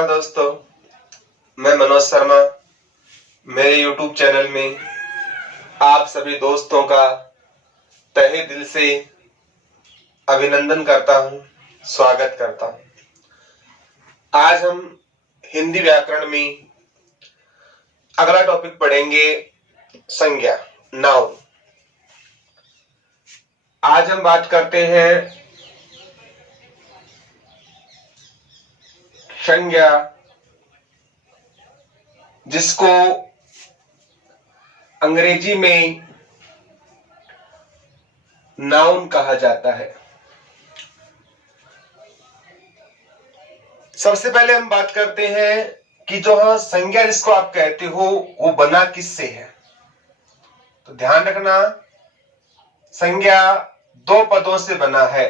नमस्कार दोस्तों, मैं मनोज शर्मा। मेरे YouTube चैनल में आप सभी दोस्तों का तहे दिल से अभिनंदन करता हूं, स्वागत करता हूं। आज हम हिंदी व्याकरण में अगला टॉपिक पढ़ेंगे, संज्ञा, नाउन। आज हम बात करते हैं संज्ञा, जिसको अंग्रेजी में नाउन कहा जाता है। सबसे पहले हम बात करते हैं कि जो संज्ञा जिसको आप कहते हो वो बना किससे है। तो ध्यान रखना, संज्ञा दो पदों से बना है।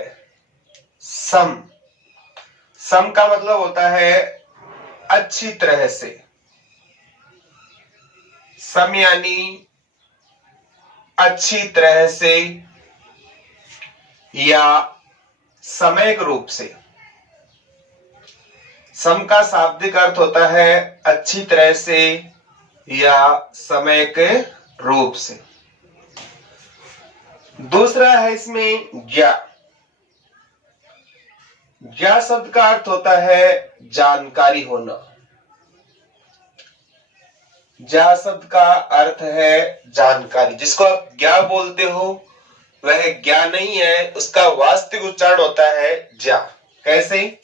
सम का मतलब होता है अच्छी तरह से। सम यानी अच्छी तरह से या समयक रूप से। सम का शाब्दिक अर्थ होता है अच्छी तरह से या समयक रूप से। दूसरा है इसमें ज्ञा। ज्ञा शब्द का अर्थ होता है जानकारी होना। ज्ञा शब्द का अर्थ है जानकारी। जिसको आप ज्ञा बोलते हो वह ज्ञा नहीं है, उसका वास्तविक उच्चारण होता है ज्ञा। कैसे?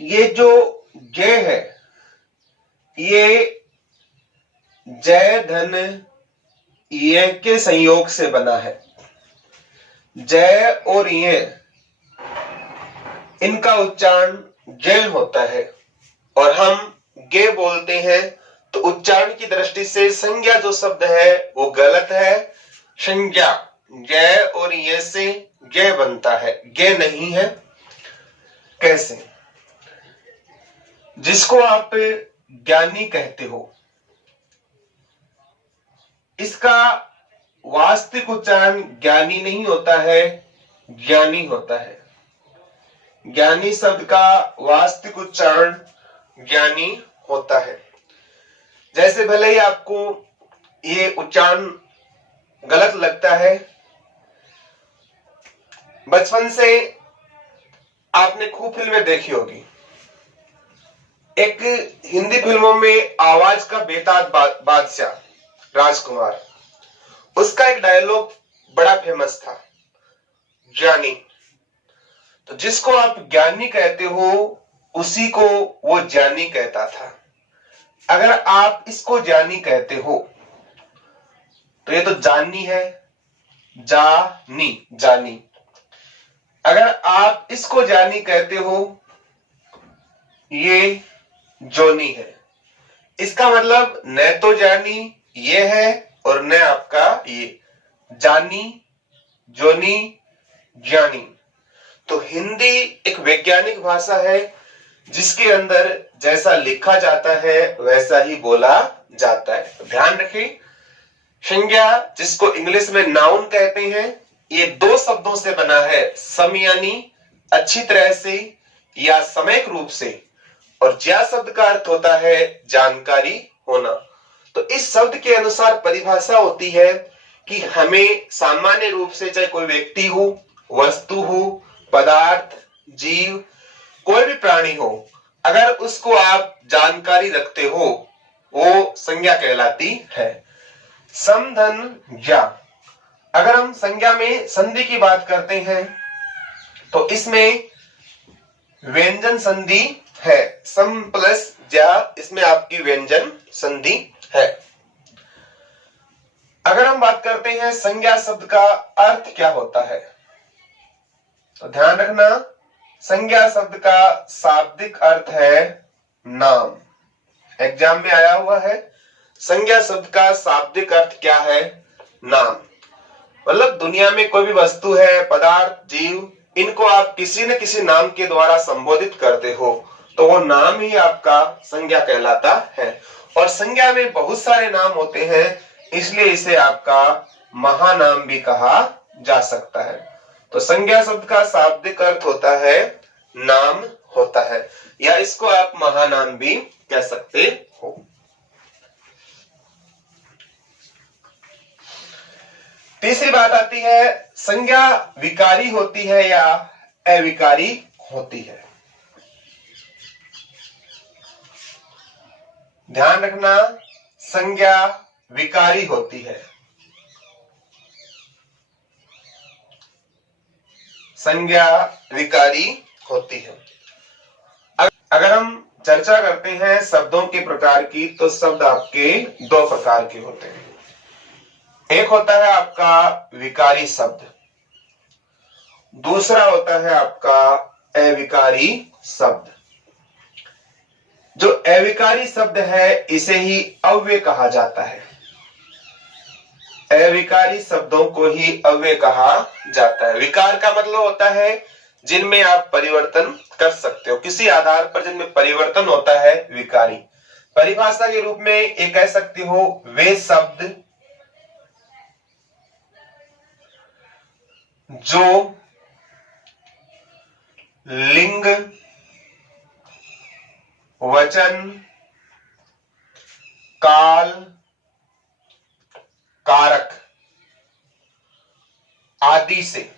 ये जो ज्ञ है ये जय धन ये के संयोग से बना है। जय और ये इनका उच्चारण जय होता है और हम गे बोलते हैं, तो उच्चारण की दृष्टि से संज्ञा जो शब्द है वो गलत है। संज्ञा जय और ये से गे बनता है, गे नहीं है। कैसे? जिसको आप ज्ञानी कहते हो, इसका वास्तविक उच्चारण ज्ञानी नहीं होता है, ज्ञानी होता है। ज्ञानी शब्द का वास्तविक उच्चारण ज्ञानी होता है। जैसे भले ही आपको ये उच्चारण गलत लगता है, बचपन से आपने खूब फिल्में देखी होगी। एक हिंदी फिल्मों में आवाज का बेताज बादशाह राजकुमार, उसका एक डायलॉग बड़ा फेमस था, ज्ञानी। तो जिसको आप ज्ञानी कहते हो उसी को वो ज्ञानी कहता था। अगर आप इसको ज्ञानी कहते हो तो ये तो जानी है, जानी। अगर आप इसको ज्ञानी कहते हो ये जोनी है। इसका मतलब न तो ज्ञानी ये है और न आपका ये। जानी, जोनी, ज्ञानी। तो हिंदी एक वैज्ञानिक भाषा है जिसके अंदर जैसा लिखा जाता है वैसा ही बोला जाता है। तो ध्यान रखें, संज्ञा जिसको इंग्लिश में नाउन कहते हैं, ये दो शब्दों से बना है। सम यानी अच्छी तरह से या समयक रूप से, और ज्ञा शब्द का अर्थ होता है जानकारी होना। तो इस शब्द के अनुसार परिभाषा होती है कि हमें सामान्य रूप से, चाहे कोई व्यक्ति हो, वस्तु हो, पदार्थ, जीव, कोई भी प्राणी हो, अगर उसको आप जानकारी रखते हो वो संज्ञा कहलाती है। सम धन ज्ञा। अगर हम संज्ञा में संधि की बात करते हैं तो इसमें व्यंजन संधि है। सम प्लस ज्ञा, इसमें आपकी व्यंजन संधि है। अगर हम बात करते हैं संज्ञा शब्द का अर्थ क्या होता है, तो ध्यान रखना, संज्ञा शब्द का शाब्दिक अर्थ है नाम। एग्जाम में आया हुआ है, संज्ञा शब्द का शाब्दिक अर्थ क्या है? नाम। मतलब दुनिया में कोई भी वस्तु है, पदार्थ, जीव, इनको आप किसी न किसी नाम के द्वारा संबोधित करते हो तो वो नाम ही आपका संज्ञा कहलाता है। और संज्ञा में बहुत सारे नाम होते हैं, इसलिए इसे आपका महानाम भी कहा जा सकता है। तो संज्ञा शब्द का शाब्दिक अर्थ होता है नाम होता है, या इसको आप महानाम भी कह सकते हो। तीसरी बात आती है, संज्ञा विकारी होती है या अविकारी होती है। ध्यान रखना, संज्ञा विकारी होती है। संज्ञा विकारी होती है। अगर हम चर्चा करते हैं शब्दों के प्रकार की, तो शब्द आपके दो प्रकार के होते हैं। एक होता है आपका विकारी शब्द, दूसरा होता है आपका अविकारी शब्द। जो अविकारी शब्द है इसे ही अव्यय कहा जाता है। अविकारी शब्दों को ही अव्यय कहा जाता है। विकार का मतलब होता है जिनमें आप परिवर्तन कर सकते हो, किसी आधार पर जिनमें परिवर्तन होता है, विकारी। परिभाषा के रूप में ये कह सकते हो, वे शब्द जो लिंग, वचन, काल, कारक आदि से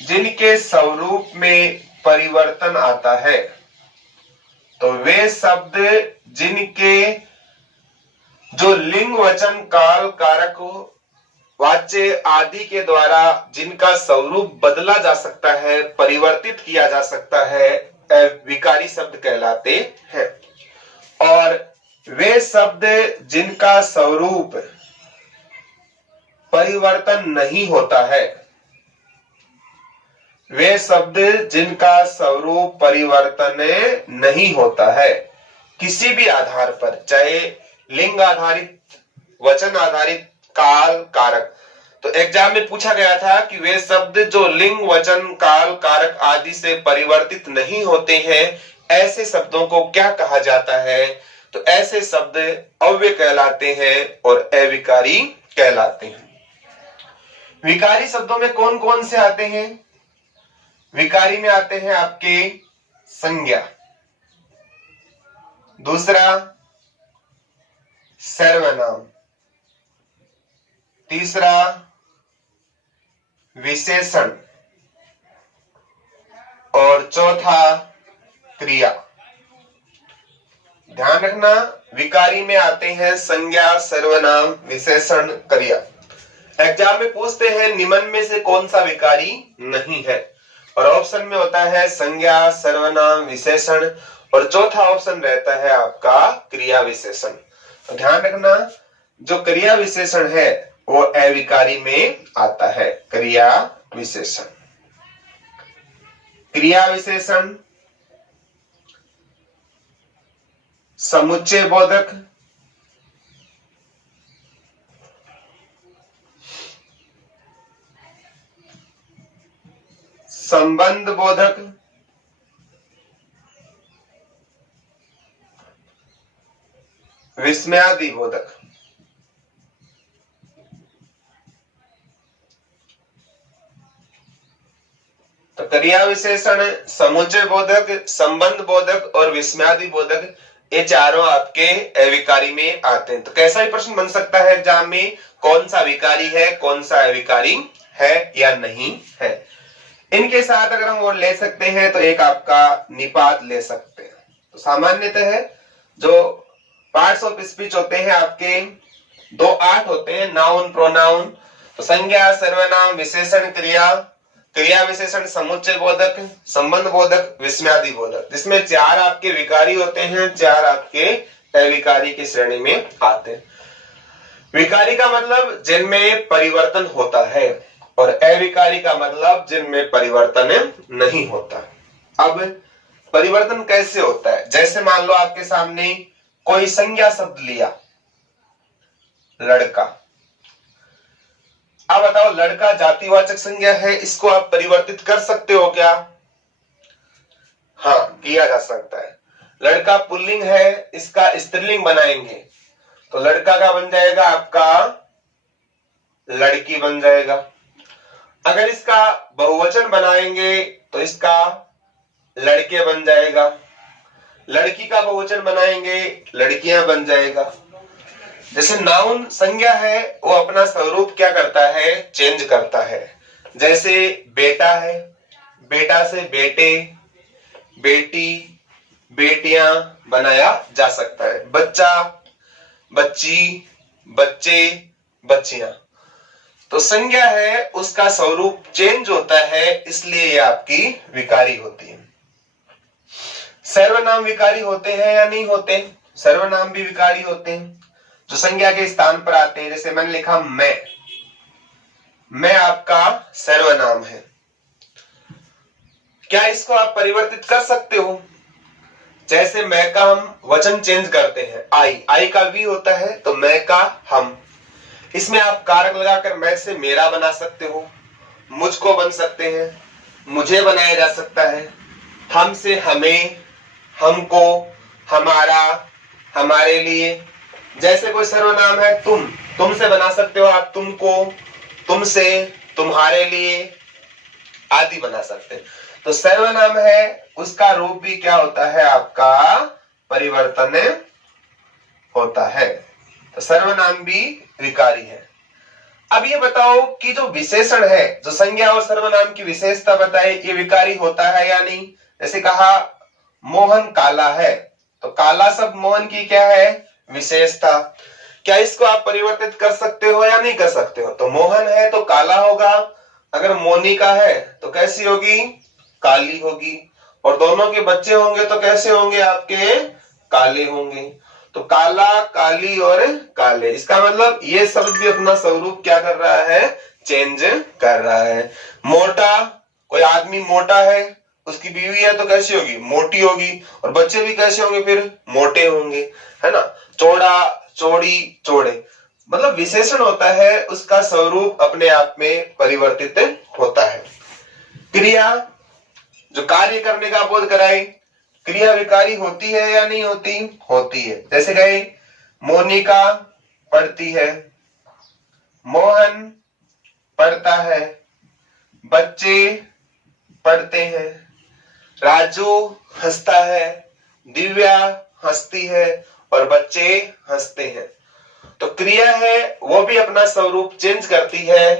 जिनके स्वरूप में परिवर्तन आता है, तो वे शब्द जिनके जो लिंग, वचन, काल, कारक, वाच्य आदि के द्वारा जिनका स्वरूप बदला जा सकता है, परिवर्तित किया जा सकता है, विकारी शब्द कहलाते हैं। और वे शब्द जिनका स्वरूप परिवर्तन नहीं होता है, वे शब्द जिनका स्वरूप परिवर्तन नहीं होता है, किसी भी आधार पर, चाहे लिंग आधारित, वचन आधारित, काल, कारक। तो एग्जाम में पूछा गया था कि वे शब्द जो लिंग, वचन, काल, कारक आदि से परिवर्तित नहीं होते हैं, ऐसे शब्दों को क्या कहा जाता है? तो ऐसे शब्द अव्यय कहलाते हैं और अविकारी कहलाते हैं। विकारी शब्दों में कौन कौन से आते हैं? विकारी में आते हैं आपके संज्ञा, दूसरा सर्वनाम, तीसरा विशेषण और चौथा क्रिया। ध्यान रखना, विकारी में आते हैं संज्ञा, सर्वनाम, विशेषण, क्रिया। एग्जाम में पूछते हैं निम्न में से कौन सा विकारी नहीं है, और ऑप्शन में होता है संज्ञा, सर्वनाम, विशेषण, और चौथा ऑप्शन रहता है आपका क्रिया विशेषण। तो ध्यान रखना, जो क्रिया विशेषण है वो अविकारी में आता है। क्रिया विशेषण, क्रिया विशेषण समुच्चय बोधक, संबंध बोधक, विस्मयादि बोधक। तो क्रिया विशेषण, समुच्चय बोधक, संबंध बोधक और विस्मयादि बोधक, ये चारों आपके अविकारी में आते हैं। तो कैसा भी प्रश्न बन सकता है एग्जाम में, कौन सा विकारी है, कौन सा अविकारी है या नहीं है। इनके साथ अगर हम और ले सकते हैं तो एक आपका निपात ले सकते हैं। तो सामान्यतः जो पार्ट्स ऑफ स्पीच होते हैं आपके 2-8 होते हैं, नाउन, प्रोनाउन। तो संज्ञा, सर्वनाम, विशेषण, क्रिया, क्रिया विशेषण, समुच्चय बोधक, संबंध बोधक, विस्मयादि बोधक, जिसमें 4 आपके विकारी होते हैं, 4 आपके अविकारी की श्रेणी में आते हैं। विकारी का मतलब जिनमें परिवर्तन होता है, और अविकारी का मतलब जिनमें परिवर्तन नहीं होता। अब परिवर्तन कैसे होता है? जैसे मान लो आपके सामने कोई संज्ञा शब्द लिया, लड़का। अब बताओ, लड़का जातिवाचक संज्ञा है, इसको आप परिवर्तित कर सकते हो क्या? हाँ, किया जा सकता है। लड़का पुल्लिंग है, इसका स्त्रीलिंग बनाएंगे तो लड़का का बन जाएगा आपका लड़की बन जाएगा। अगर इसका बहुवचन बनाएंगे तो इसका लड़के बन जाएगा, लड़की का बहुवचन बनाएंगे लड़कियां बन जाएगा। जैसे नाउन संज्ञा है वो अपना स्वरूप क्या करता है, चेंज करता है। जैसे बेटा है, बेटा से बेटे, बेटी, बेटियां बनाया जा सकता है। बच्चा, बच्ची, बच्चे, बच्चियां। तो संज्ञा है उसका स्वरूप चेंज होता है, इसलिए ये आपकी विकारी होती है। सर्वनाम विकारी होते हैं या नहीं होते? सर्वनाम भी विकारी होते हैं जो संज्ञा के स्थान पर आते हैं। जैसे मैंने लिखा मैं आपका सर्वनाम है। क्या इसको आप परिवर्तित कर सकते हो? जैसे मैं का हम वचन चेंज करते हैं, आई का वी होता है तो मैं का हम। इसमें आप कारक लगाकर मैं से मेरा बना सकते हो, मुझको बन सकते हैं, मुझे बनाया जा सकता है, हम से हमें, हमको, हमारा, हमारे लिए। जैसे कोई सर्वनाम है तुम से बना सकते हो आप तुमको, तुमसे, तुम्हारे लिए आदि बना सकते हैं। तो सर्वनाम है उसका रूप भी क्या होता है, आपका परिवर्तन होता है। तो सर्वनाम भी विकारी है। अब ये बताओ कि जो विशेषण है, जो संज्ञा और सर्वनाम की विशेषता बताए, ये विकारी होता है या नहीं? जैसे कहा मोहन काला है, तो काला शब्द मोहन की क्या है, विशेषता। क्या इसको आप परिवर्तित कर सकते हो या नहीं कर सकते हो? तो मोहन है तो काला होगा, अगर मोनिका है तो कैसी होगी, काली होगी। और दोनों के बच्चे होंगे तो कैसे होंगे आपके, काले होंगे। तो काला, काली और काले, इसका मतलब ये शब्द भी अपना स्वरूप क्या कर रहा है, चेंज कर रहा है। मोटा, कोई आदमी मोटा है, उसकी बीवी है तो कैसी होगी, मोटी होगी। और बच्चे भी कैसे होंगे फिर, मोटे होंगे, है ना। चौड़ा, चौड़ी, चौड़े। मतलब विशेषण होता है उसका स्वरूप अपने आप में परिवर्तित होता है। क्रिया, जो कार्य करने का बोध कराए, क्रिया विकारी होती है या नहीं होती? होती है। जैसे कहे मोनिका पढ़ती है, मोहन पढ़ता है, बच्चे पढ़ते हैं, राजू हंसता है, दिव्या हंसती है और बच्चे हंसते हैं। तो क्रिया है वो भी अपना स्वरूप चेंज करती है,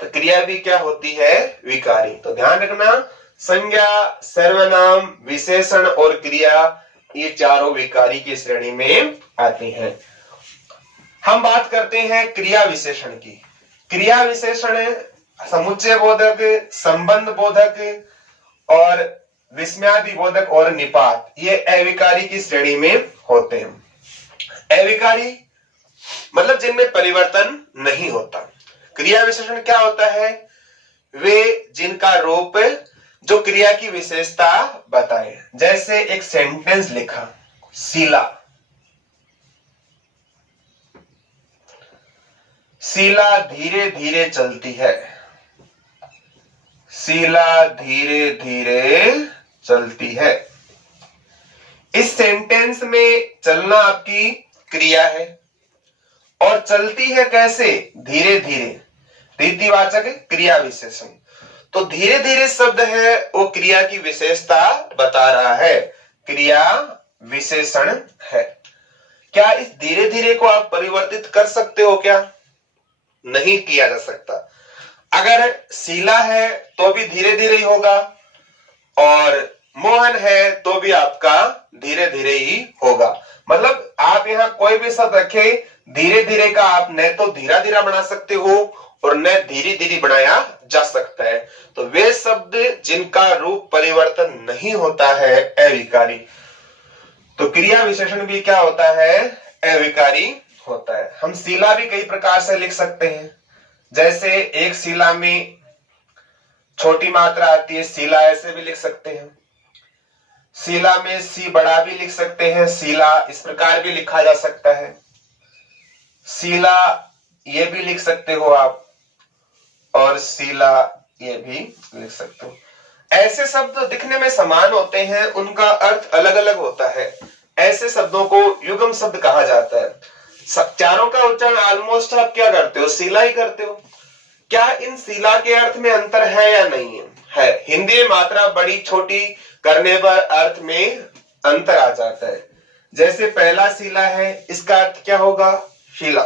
तो क्रिया भी क्या होती है, विकारी। तो ध्यान रखना, संज्ञा, सर्वनाम, विशेषण और क्रिया, ये चारों विकारी की श्रेणी में आते हैं। हम बात करते हैं क्रिया विशेषण की। क्रिया विशेषण समुच्चय बोधक, संबंध बोधक और विस्मयादि बोधक और निपात, ये अविकारी की श्रेणी में होते हैं। अविकारी मतलब जिनमें परिवर्तन नहीं होता। क्रिया विशेषण क्या होता है, वे जिनका रूप जो क्रिया की विशेषता बताए। जैसे एक सेंटेंस लिखा, शीला, शीला धीरे धीरे चलती है, शीला धीरे धीरे चलती है। इस सेंटेंस में चलना आपकी क्रिया है और चलती है कैसे, धीरे धीरे, रीतिवाचक क्रिया विशेषण। तो धीरे धीरे शब्द है वो क्रिया की विशेषता बता रहा है, क्रिया विशेषण है। क्या इस धीरे धीरे को आप परिवर्तित कर सकते हो क्या? नहीं किया जा सकता। अगर शीला है तो भी धीरे धीरे ही होगा और मोहन है तो भी आपका धीरे धीरे ही होगा। मतलब आप यहाँ कोई भी शब्द रखे, धीरे धीरे का आप न तो धीरा धीरा बना सकते हो और न धीरे धीरे बनाया जा सकता है। तो वे शब्द जिनका रूप परिवर्तन नहीं होता है, अविकारी। तो क्रिया विशेषण भी क्या होता है, अविकारी होता है। हम शीला भी कई प्रकार से लिख सकते हैं। जैसे एक शीला में छोटी मात्रा आती है, शीला ऐसे भी लिख सकते हैं। शीला में सी बड़ा भी लिख सकते हैं, शीला इस प्रकार भी लिखा जा सकता है। शीला ये भी लिख सकते हो आप और शीला ये भी लिख सकते हो। ऐसे शब्द दिखने में समान होते हैं, उनका अर्थ अलग अलग होता है। ऐसे शब्दों को युग्म शब्द कहा जाता है। चारों का उच्चारण ऑलमोस्ट आप क्या करते हो, शीला ही करते हो। क्या इन शिला के अर्थ में अंतर है या नहीं है? है। हिंदी में मात्रा बड़ी छोटी करने पर अर्थ में अंतर आ जाता है। जैसे पहला शिला है, इसका अर्थ क्या होगा? शिला।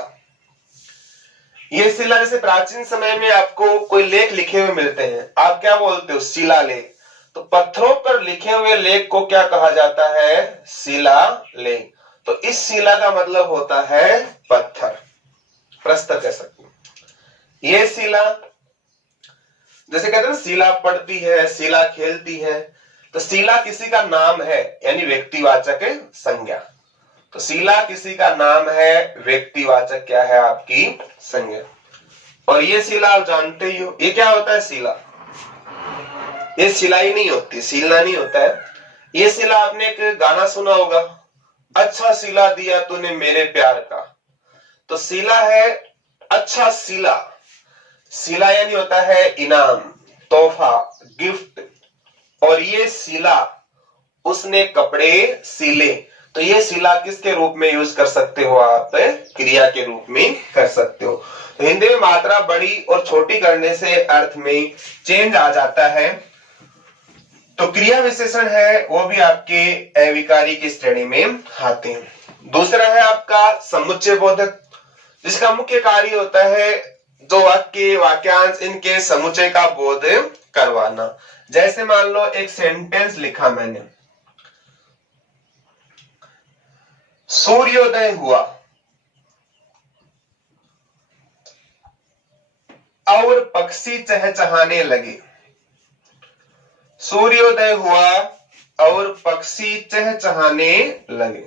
ये शिला, जैसे प्राचीन समय में आपको कोई लेख लिखे हुए मिलते हैं, आप क्या बोलते हो? शिलालेख। तो पत्थरों पर लिखे हुए लेख को क्या कहा जाता है? शिलालेख। तो इस शिला का मतलब होता है पत्थर, प्रस्तर कह सकते हैं। ये शिला, जैसे कहते हैं शिला पढ़ती है, शिला खेलती है, तो शिला किसी का नाम है, यानी व्यक्तिवाचक संज्ञा। तो शिला किसी का नाम है, व्यक्तिवाचक क्या है? आपकी संज्ञा। और ये शिला आप जानते ही हो, ये क्या होता है? शिला। ये सिलाई नहीं होती, सिलना नहीं होता है। ये शिला, आपने एक गाना सुना होगा, अच्छा सिला दिया तूने मेरे प्यार का। तो शिला है अच्छा सिला। शिला यानी होता है इनाम, तोहफा, गिफ्ट। और ये शिला, उसने कपड़े सिले। तो ये शिला किसके रूप में यूज कर सकते हो आप? क्रिया के रूप में कर सकते हो। तो हिंदी में मात्रा बड़ी और छोटी करने से अर्थ में चेंज आ जाता है। तो क्रिया विशेषण है वो भी आपके अविकारी की श्रेणी में आते हैं। दूसरा है आपका समुच्चय बोधक, जिसका मुख्य कार्य होता है जो वाक्य, वाक्यांश, इनके समुच्चय का बोध करवाना। जैसे मान लो एक सेंटेंस लिखा मैंने, सूर्योदय हुआ और पक्षी चहचहाने लगे। सूर्योदय हुआ और पक्षी चहचहाने लगे।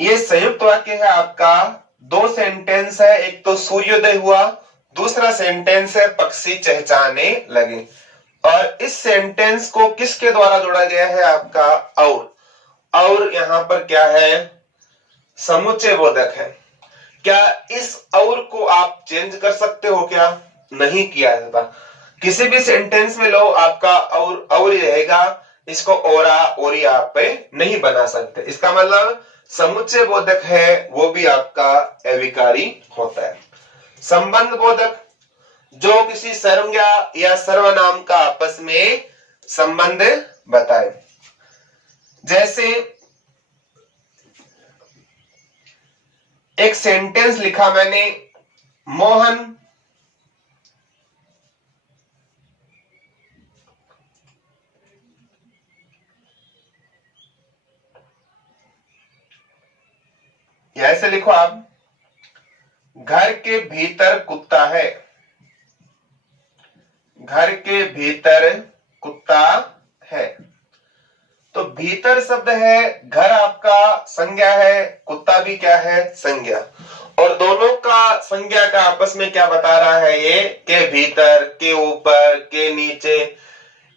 ये संयुक्त वाक्य है आपका। दो सेंटेंस है, एक तो सूर्योदय हुआ, दूसरा सेंटेंस है पक्षी चहचहाने लगे। और इस सेंटेंस को किसके द्वारा जोड़ा गया है? आपका और यहां पर क्या है? समुच्चय बोधक है। क्या इस और को आप चेंज कर सकते हो? क्या नहीं किया जाता। किसी भी सेंटेंस में लो, आपका और ही रहेगा, इसको ओरा ओरी आप नहीं बना सकते। इसका मतलब समुच्चय बोधक है वो भी आपका अविकारी होता है। संबंध बोधक, जो किसी संज्ञा या सर्वनाम का आपस में संबंध बताए। जैसे एक सेंटेंस लिखा मैंने, मोहन ऐसे लिखो आप, घर के भीतर कुत्ता है। घर के भीतर कुत्ता है। तो भीतर शब्द है, घर आपका संज्ञा है, कुत्ता भी क्या है? संज्ञा। और दोनों का संज्ञा का आपस में क्या बता रहा है? ये के भीतर, के ऊपर, के नीचे,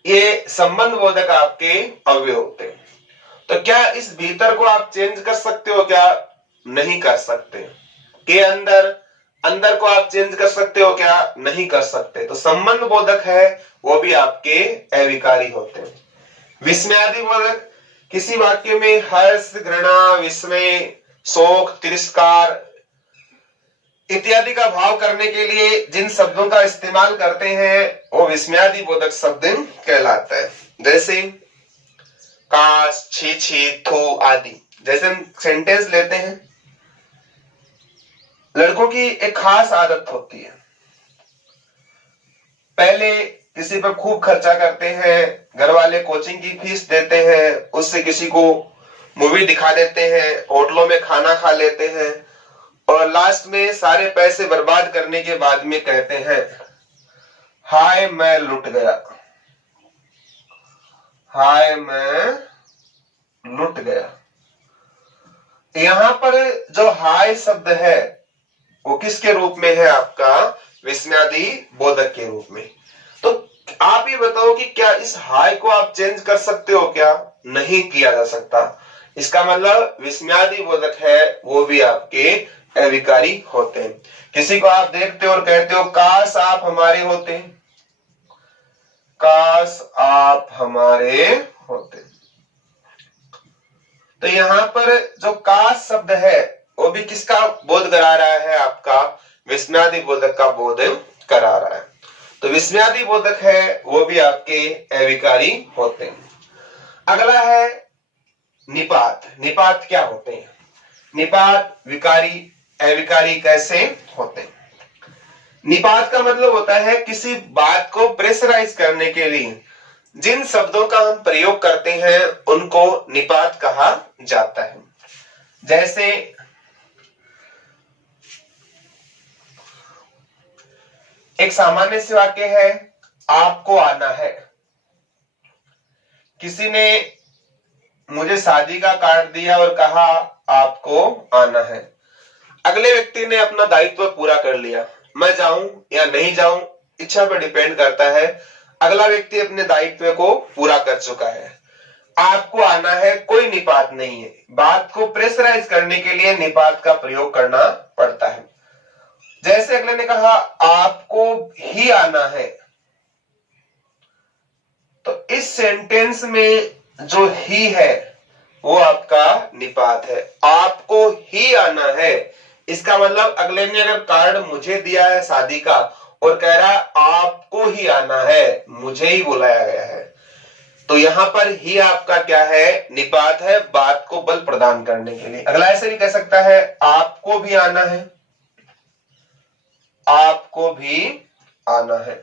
ये संबंध बोधक आपके अवयव होते हैं। तो क्या इस भीतर को आप चेंज कर सकते हो? क्या नहीं कर सकते। के अंदर, अंदर को आप चेंज कर सकते हो? क्या नहीं कर सकते। तो संबंध बोधक है वो भी आपके अविकारी होते हैं। विस्मयादि बोधक, किसी वाक्य में हर्ष, घृणा, विस्मय, शोक, तिरस्कार इत्यादि का भाव करने के लिए जिन शब्दों का इस्तेमाल करते हैं वो विस्मयादि बोधक शब्द कहलाता है। जैसे काश, छी छी, थू आदि। जैसे हम सेंटेंस लेते हैं, लड़कों की एक खास आदत होती है, पहले किसी पर खूब खर्चा करते हैं, घर वाले कोचिंग की फीस देते हैं, उससे किसी को मूवी दिखा देते हैं, होटलों में खाना खा लेते हैं, और लास्ट में सारे पैसे बर्बाद करने के बाद में कहते हैं हाय मैं लुट गया, हाय मैं लुट गया। यहां पर जो हाय शब्द है वो किसके रूप में है? आपका विस्मयादि बोधक के रूप में। तो आप ये बताओ कि क्या इस हाय को आप चेंज कर सकते हो? क्या नहीं किया जा सकता। इसका मतलब विस्मयादि बोधक है वो भी आपके अविकारी होते हैं। किसी को आप देखते हो और कहते हो काश आप हमारे होते, काश आप हमारे होते। तो यहां पर जो काश शब्द है वो भी किसका बोध करा रहा है? आपका विस्मयादि बोधक का बोध करा रहा है। तो विस्मयादि बोधक है वो भी आपके अविकारी होते हैं। अगला है निपात। निपात क्या होते हैं? निपात विकारी अविकारी कैसे होते हैं? निपात का मतलब होता है किसी बात को प्रेशराइज करने के लिए जिन शब्दों का हम प्रयोग करते हैं उनको निपात कहा जाता है। जैसे एक सामान्य से वाक्य है, आपको आना है। किसी ने मुझे शादी का कार्ड दिया और कहा आपको आना है। अगले व्यक्ति ने अपना दायित्व पूरा कर लिया, मैं जाऊं या नहीं जाऊं इच्छा पर डिपेंड करता है। अगला व्यक्ति अपने दायित्व को पूरा कर चुका है। आपको आना है कोई निपात नहीं है। बात को प्रेशराइज करने के लिए निपात का प्रयोग करना पड़ता है। जैसे अगले ने कहा आपको ही आना है, तो इस सेंटेंस में जो ही है वो आपका निपात है। आपको ही आना है, इसका मतलब अगले ने अगर कार्ड मुझे दिया है शादी का और कह रहा है आपको ही आना है, मुझे ही बुलाया गया है, तो यहां पर ही आपका क्या है? निपात है, बात को बल प्रदान करने के लिए। अगला ऐसे भी कह सकता है आपको भी आना है, आपको भी आना है।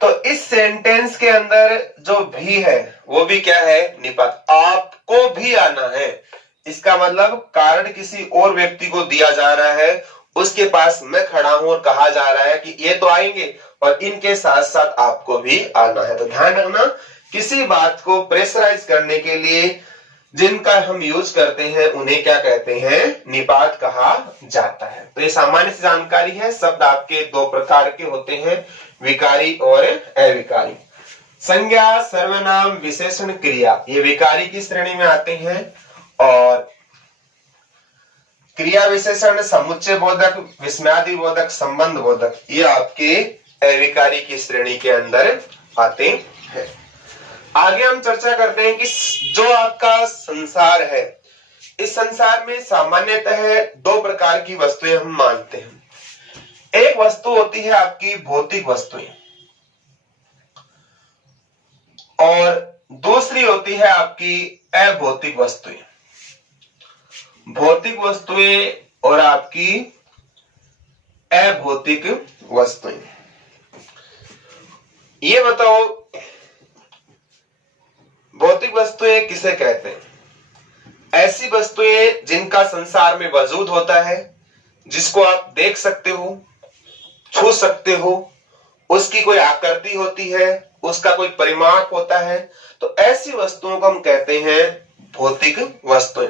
तो इस सेंटेंस के अंदर जो भी है वो भी क्या है? निपात। आपको भी आना है, इसका मतलब कार्ड किसी और व्यक्ति को दिया जा रहा है, उसके पास मैं खड़ा हूं और कहा जा रहा है कि ये तो आएंगे और इनके साथ साथ आपको भी आना है। तो ध्यान रखना, किसी बात को प्रेशराइज करने के लिए जिनका हम यूज करते हैं उन्हें क्या कहते हैं? निपात कहा जाता है। तो ये सामान्य सी जानकारी है। शब्द आपके दो प्रकार के होते हैं, विकारी और अविकारी। संज्ञा, सर्वनाम, विशेषण, क्रिया, ये विकारी की श्रेणी में आते हैं और क्रिया विशेषण, समुच्चय बोधक, विस्मयादि बोधक, संबंध बोधक, ये आपके अविकारी की श्रेणी के अंदर आते हैं। आगे हम चर्चा करते हैं कि जो आपका संसार है, इस संसार में सामान्यतः दो प्रकार की वस्तुएं हम मानते हैं। एक वस्तु होती है आपकी भौतिक वस्तुएं और दूसरी होती है आपकी अभौतिक वस्तुएं। भौतिक वस्तुएं और आपकी अभौतिक वस्तुएं। ये बताओ भौतिक वस्तुएं किसे कहते हैं? ऐसी वस्तुएं जिनका संसार में वजूद होता है, जिसको आप देख सकते हो, छू सकते हो, उसकी कोई आकृति होती है, उसका कोई परिमाप होता है, तो ऐसी वस्तुओं को हम कहते हैं भौतिक वस्तुएं।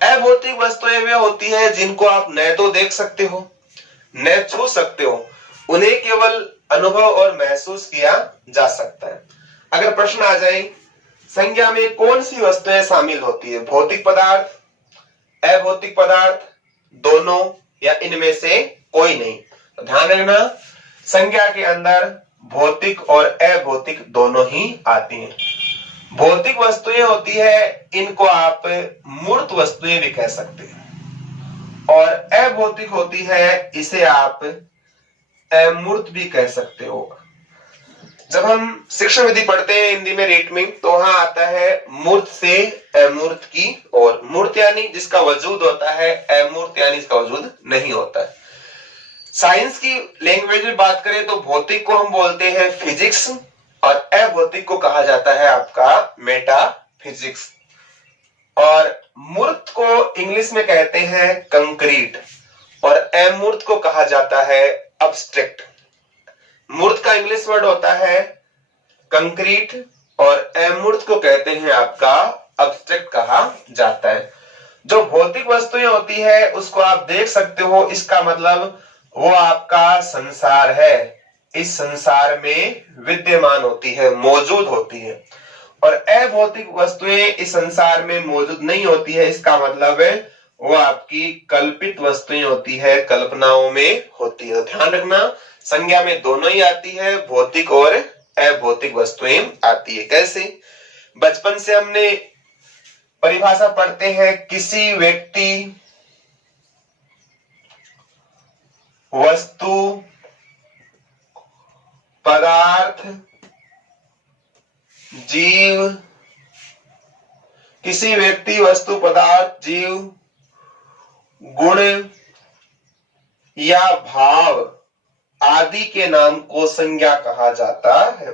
अभौतिक वस्तुएं वे होती है जिनको आप न तो देख सकते हो न छू सकते हो, उन्हें केवल अनुभव और महसूस किया जा सकता है। अगर प्रश्न आ जाए संज्ञा में कौन सी वस्तुएं शामिल होती है? भौतिक पदार्थ, अभौतिक पदार्थ, दोनों या इनमें से कोई नहीं? तो ध्यान रखना, संज्ञा के अंदर भौतिक और अभौतिक दोनों ही आती हैं। भौतिक वस्तुएं होती है, इनको आप मूर्त वस्तुएं भी कह सकते हैं, और अभौतिक होती है, इसे आप अमूर्त भी कह सकते हो। जब हम शिक्षण विधि पढ़ते हैं हिंदी में रीट में, तो वहां आता है मूर्त से अमूर्त की ओर। मूर्त यानी जिसका वजूद होता है, अमूर्त यानी इसका वजूद नहीं होता है। साइंस की लैंग्वेज में बात करें तो भौतिक को हम बोलते हैं फिजिक्स और अभौतिक को कहा जाता है आपका मेटाफिजिक्स। और मूर्त को इंग्लिश में कहते हैं कंक्रीट और अमूर्त को कहा जाता है अब्स्ट्रैक्ट। मूर्त का इंग्लिश वर्ड होता है कंक्रीट और अमूर्त को कहते हैं आपका अब्स्ट्रैक्ट कहा जाता है। जो भौतिक वस्तुएं होती है उसको आप देख सकते हो, इसका मतलब वो आपका संसार है, इस संसार में विद्यमान होती है, मौजूद होती है। और अभौतिक वस्तुएं इस संसार में मौजूद नहीं होती है, इसका मतलब है वो आपकी कल्पित वस्तुएं होती है, कल्पनाओं में होती है। ध्यान रखना, संज्ञा में दोनों ही आती है, भौतिक और अभौतिक वस्तुएं आती है। कैसे? बचपन से हमने परिभाषा पढ़ते हैं, किसी व्यक्ति, वस्तु, पदार्थ, जीव, किसी व्यक्ति, वस्तु, पदार्थ, जीव, गुण या भाव आदि के नाम को संज्ञा कहा जाता है।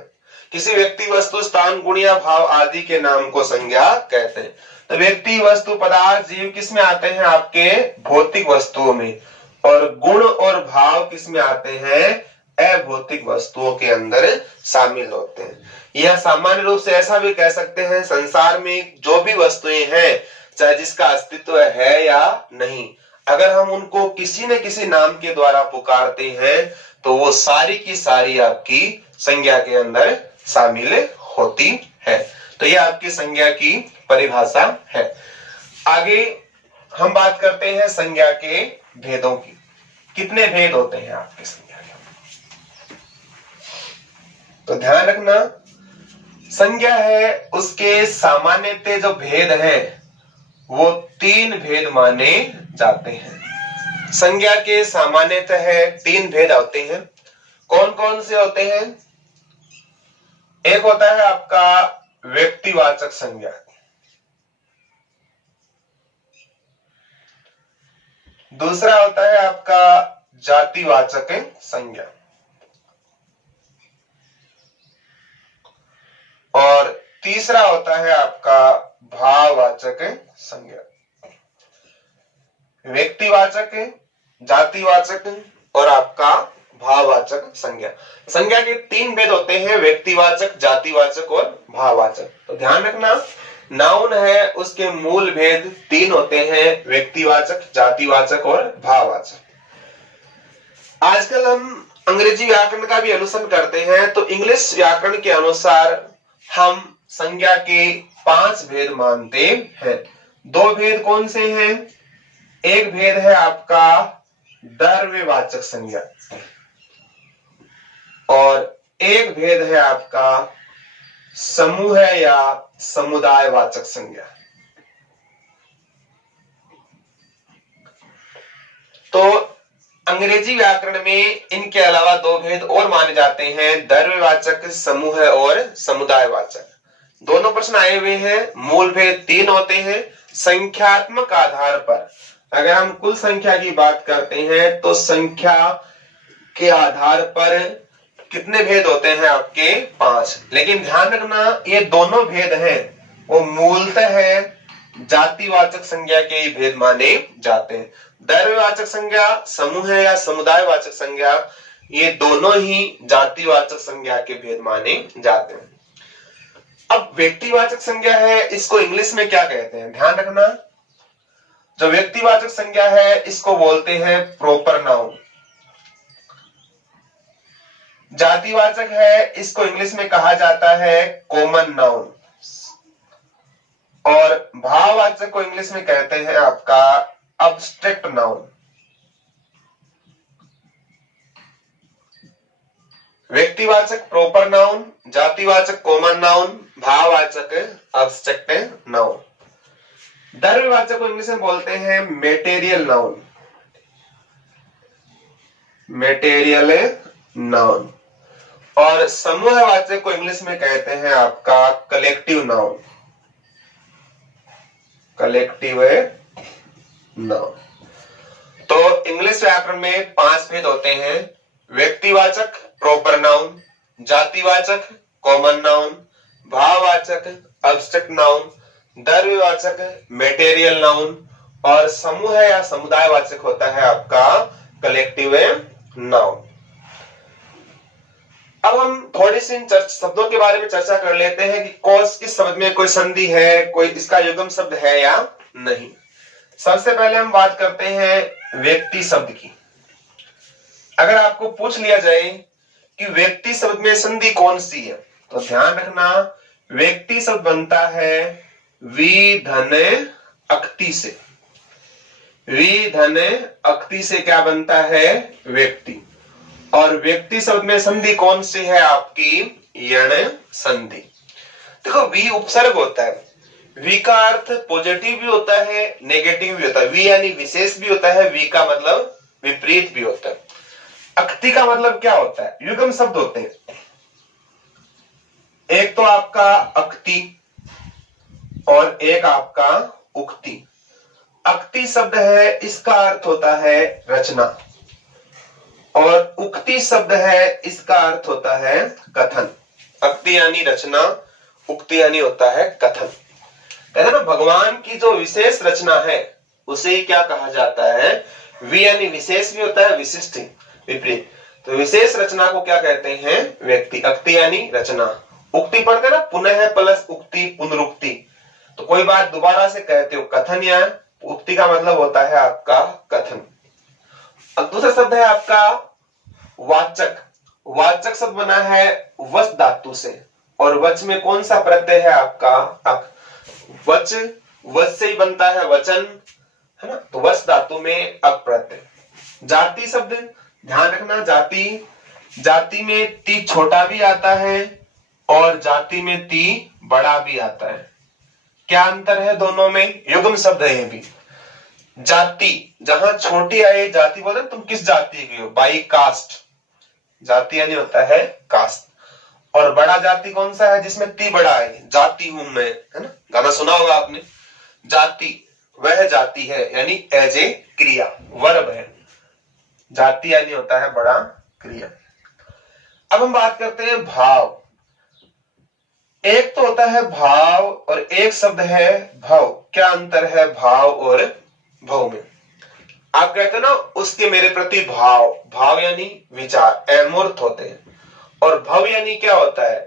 किसी व्यक्ति, वस्तु, स्थान, गुण या भाव आदि के नाम को संज्ञा कहते हैं। तो व्यक्ति, वस्तु, पदार्थ, जीव किस में आते हैं? आपके भौतिक वस्तुओं में। और गुण और भाव किस में आते हैं? अभौतिक वस्तुओं के अंदर शामिल होते हैं। यह सामान्य रूप से ऐसा भी कह सकते हैं, संसार में जो भी वस्तुएं हैं, चाहे जिसका अस्तित्व है या नहीं, अगर हम उनको किसी न किसी नाम के द्वारा पुकारते हैं तो वो सारी की सारी आपकी संज्ञा के अंदर शामिल होती है। तो यह आपकी संज्ञा की परिभाषा है। आगे हम बात करते हैं संज्ञा के भेदों की। कितने भेद होते हैं आपके संज्ञा के? तो ध्यान रखना, संज्ञा है उसके सामान्यतः जो भेद है वो 3 भेद माने जाते हैं। संज्ञा के सामान्यतः 3 भेद होते हैं। कौन कौन से होते हैं? एक होता है आपका व्यक्तिवाचक संज्ञा, दूसरा होता है आपका जातिवाचक संज्ञा, और तीसरा होता है आपका भाववाचक संज्ञा। व्यक्तिवाचक, जातिवाचक और आपका भाववाचक संज्ञा। संज्ञा के 3 भेद होते हैं, व्यक्तिवाचक, जातिवाचक और भाववाचक। तो ध्यान रखना, नाउन है उसके मूल भेद 3 होते हैं, व्यक्तिवाचक, जातिवाचक और भाववाचक। आजकल हम अंग्रेजी व्याकरण का भी अनुसरण करते हैं, तो इंग्लिश व्याकरण के अनुसार हम संज्ञा के 5 भेद मानते हैं। 2 भेद कौन से हैं? एक भेद है आपका द्रव्यवाचक संज्ञा और एक भेद है आपका समूह या समुदायवाचक संज्ञा। तो अंग्रेजी व्याकरण में इनके अलावा 2 भेद और माने जाते हैं, द्रव्यवाचक, समूह और समुदायवाचक। दोनों प्रश्न आए हुए हैं। मूल भेद 3 होते हैं। संख्यात्मक आधार पर अगर हम कुल संख्या की बात करते हैं तो संख्या के आधार पर कितने भेद होते हैं आपके? 5। लेकिन ध्यान रखना, ये दोनों भेद हैं वो मूलतः है जातिवाचक संज्ञा के ही भेद माने जाते हैं। द्रव्यवाचक संज्ञा, समूह या समुदायवाचक संज्ञा, ये दोनों ही जातिवाचक संज्ञा के भेद माने जाते हैं। अब व्यक्तिवाचक संज्ञा है, इसको इंग्लिश में क्या कहते हैं? ध्यान रखना, जो व्यक्तिवाचक संज्ञा है इसको बोलते हैं प्रॉपर नाउन। जातिवाचक है, इसको इंग्लिश में कहा जाता है कॉमन नाउन। और भाववाचक को इंग्लिश में कहते हैं आपका अब्स्ट्रैक्ट नाउन। व्यक्तिवाचक प्रॉपर नाउन, जातिवाचक कॉमन नाउन, भाववाचक अब्स्ट्रैक्ट नाउन। द्रव्यवाचक को इंग्लिश में बोलते हैं मेटेरियल नाउन, मेटेरियल नाउन। और समूहवाचक को इंग्लिश में कहते हैं आपका कलेक्टिव नाउन, कलेक्टिव नाउन। तो इंग्लिश व्याकरण में 5 भेद होते हैं, व्यक्तिवाचक प्रॉपर नाउन, जातिवाचक कॉमन नाउन, भाववाचक अब्स्ट्रैक्ट नाउन, द्रव्यवाचक मेटेरियल नाउन और समूह या समुदायवाचक होता है आपका कलेक्टिव नाउन। अब हम थोड़ी सी शब्दों के बारे में चर्चा कर लेते हैं कि किस शब्द में कोई संधि है, कोई इसका युग्म शब्द है या नहीं। सबसे पहले हम बात करते हैं व्यक्ति शब्द की। अगर आपको पूछ लिया जाए कि व्यक्ति शब्द में संधि कौन सी है, तो ध्यान रखना, व्यक्ति शब्द बनता है वी धन अक्ति से। वी धन अक्ति से क्या बनता है? व्यक्ति। और व्यक्ति शब्द में संधि कौन सी है आपकी? यण संधि। देखो, वी उपसर्ग होता है, वी का अर्थ पॉजिटिव भी होता है, नेगेटिव भी होता है। वी यानी विशेष भी होता है, वी का मतलब विपरीत भी होता है। अक्ति का मतलब क्या होता है? युग्म शब्द होते हैं। एक तो आपका अक्ति और एक आपका उक्ति। अक्ति शब्द है, इसका अर्थ होता है रचना, और उक्ति शब्द है, इसका अर्थ होता है कथन। अक्ति यानी रचना, उक्ति यानी होता है कथन। कहते हैं ना, भगवान की जो विशेष रचना है उसे क्या कहा जाता है? वी यानी विशेष भी होता है, विशिष्ट विपरीत। तो विशेष रचना को क्या कहते हैं? व्यक्ति। अक्ति यानी रचना। उक्ति पढ़ते ना, पुनः प्लस उक्ति पुनरुक्ति। तो कोई बात दोबारा से कहते हो, कथन या उक्ति का मतलब होता है आपका कथन। अब दूसरा शब्द है आपका वाचक। वाचक शब्द बना है वच धातु से, और वच में कौन सा प्रत्यय है आपका? अक। वच, वच से ही बनता है वचन, है ना? तो वच धातु में अक प्रत्यय। जाति शब्द, ध्यान रखना, जाति, जाति में ती छोटा भी आता है और जाति में ती बड़ा भी आता है। क्या अंतर है दोनों में? युग्म शब्द है ये भी। जाति, जहां छोटी आए जाति बोलते तुम किस जाति की हो, बाई कास्ट। जाति यानी होता है कास्ट। और बड़ा जाति कौन सा है? जिसमें ती बड़ा है, जाति हूं मैं, है ना? गाना सुना होगा आपने। जाति वह जाति है, यानी एज ए क्रिया, वर्ब है। जाति यानी होता है बड़ा क्रिया। अब हम बात करते हैं भाव। एक तो होता है भाव और एक शब्द है भव। क्या अंतर है भाव और भव में? आप कहते हो ना, उसके मेरे प्रति भाव। भाव यानी विचार, अमूर्त होते हैं। और भव यानी क्या होता है?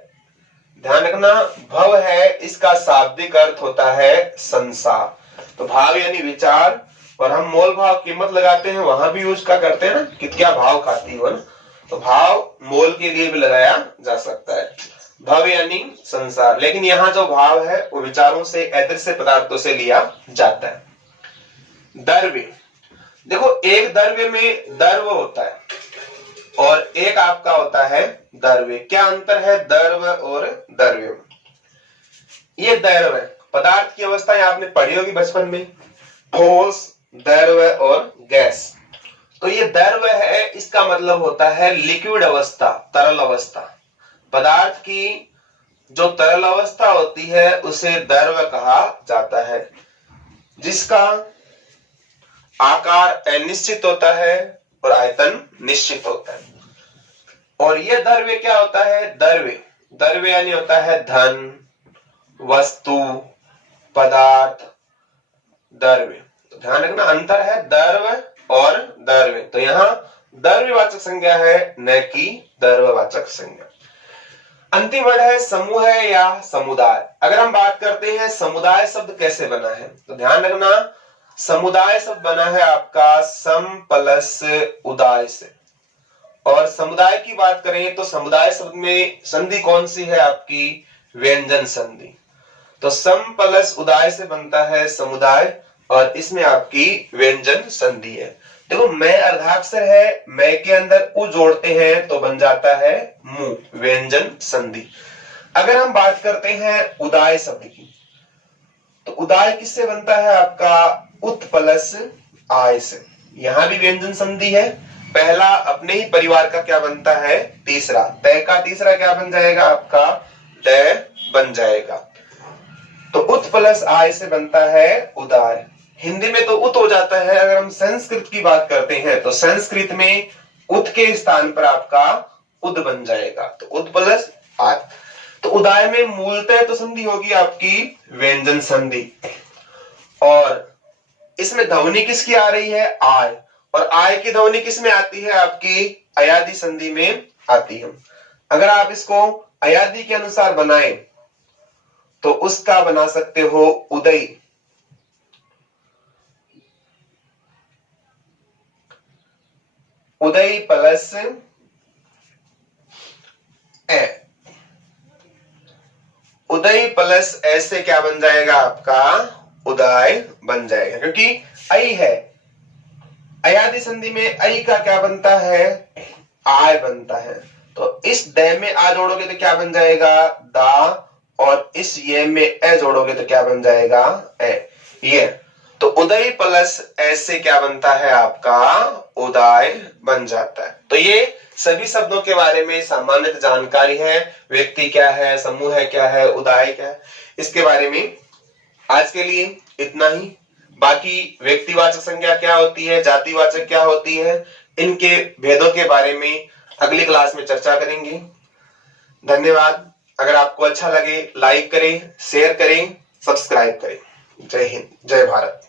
ध्यान रखना, भव है, इसका शाब्दिक अर्थ होता है संसार। तो भाव यानी विचार, और हम मोल भाव कीमत लगाते हैं, वहां भी यूज का करते हैं ना कि क्या भाव खाती हो ना। तो भाव मोल के लिए भी लगाया जा सकता है। भव यानी संसार, लेकिन यहाँ जो भाव है वो विचारों से, अदृश्य पदार्थों से लिया जाता है। द्रव्य, देखो एक द्रव्य में द्रव होता है और एक आपका होता है द्रव्य। क्या अंतर है द्रव और द्रव्य में? ये द्रव है, पदार्थ की अवस्थाएं आपने पढ़ी होगी बचपन में, ठोस, द्रव और गैस। तो ये द्रव है, इसका मतलब होता है लिक्विड अवस्था, तरल अवस्था। पदार्थ की जो तरल अवस्था होती है उसे द्रव कहा जाता है, जिसका आकार अनिश्चित होता है और आयतन निश्चित होता है। और यह द्रव्य क्या होता है? द्रव्य, द्रव्य यानी होता है धन, वस्तु, पदार्थ, द्रव्य। तो ध्यान रखना, अंतर है द्रव और द्रव्य। तो यहाँ द्रव्यवाचक संज्ञा है, न कि द्रव्यवाचक संज्ञा। अंतिम वर्ड है समूह है या समुदाय। अगर हम बात करते हैं समुदाय शब्द कैसे बना है, तो ध्यान रखना, समुदाय शब्द बना है आपका सम प्लस उदाय से। और समुदाय की बात करें तो समुदाय शब्द में संधि कौन सी है आपकी? व्यंजन संधि। तो सम प्लस उदाय से बनता है समुदाय, और इसमें आपकी व्यंजन संधि है। देखो मैं अर्धाक्षर है, मैं के अंदर उ जोड़ते हैं तो बन जाता है मु, व्यंजन संधि। अगर हम बात करते हैं उदाय शब्द की, तो उदाय किससे बनता है आपका? उत प्लस आय से। यहां भी व्यंजन संधि है। पहला अपने ही परिवार का क्या बनता है? तीसरा, तय का तीसरा क्या बन जाएगा आपका? तय बन जाएगा। तो उत प्लस आय से बनता है उदाय। हिंदी में तो उत हो जाता है। अगर हम संस्कृत की बात करते हैं तो संस्कृत में उत के स्थान पर आपका उद बन जाएगा, तो उद प्लस आय। तो उदाय में मूलतः तो संधि होगी आपकी व्यंजन संधि, और इसमें ध्वनि किसकी आ रही है? आय। और आय की ध्वनि किस में आती है आपकी? अयादि संधि में आती है। अगर आप इसको अयादि के अनुसार बनाएं तो उसका बना सकते हो उदय। उदय प्लस ए, उदय प्लस ए से क्या बन जाएगा आपका? उदय बन जाएगा, क्योंकि ऐ है। अयादि संधि में ऐ का क्या बनता है? आय बनता है। तो इस द में आ जोड़ोगे तो क्या बन जाएगा? दा, और इस ये में ए जोड़ोगे तो क्या बन जाएगा, ए, ये। तो उदय प्लस ऐसे क्या बनता है आपका, उदय बन जाता है। तो ये सभी शब्दों के बारे में सामान्य जानकारी है। व्यक्ति क्या है, समूह है क्या है, उदय क्या है, इसके बारे में आज के लिए इतना ही। बाकी व्यक्तिवाचक संज्ञा क्या होती है, जातिवाचक क्या होती है, इनके भेदों के बारे में अगली क्लास में चर्चा करेंगे। धन्यवाद। अगर आपको अच्छा लगे लाइक करें, शेयर करें, सब्सक्राइब करें। जय हिंद, जय भारत।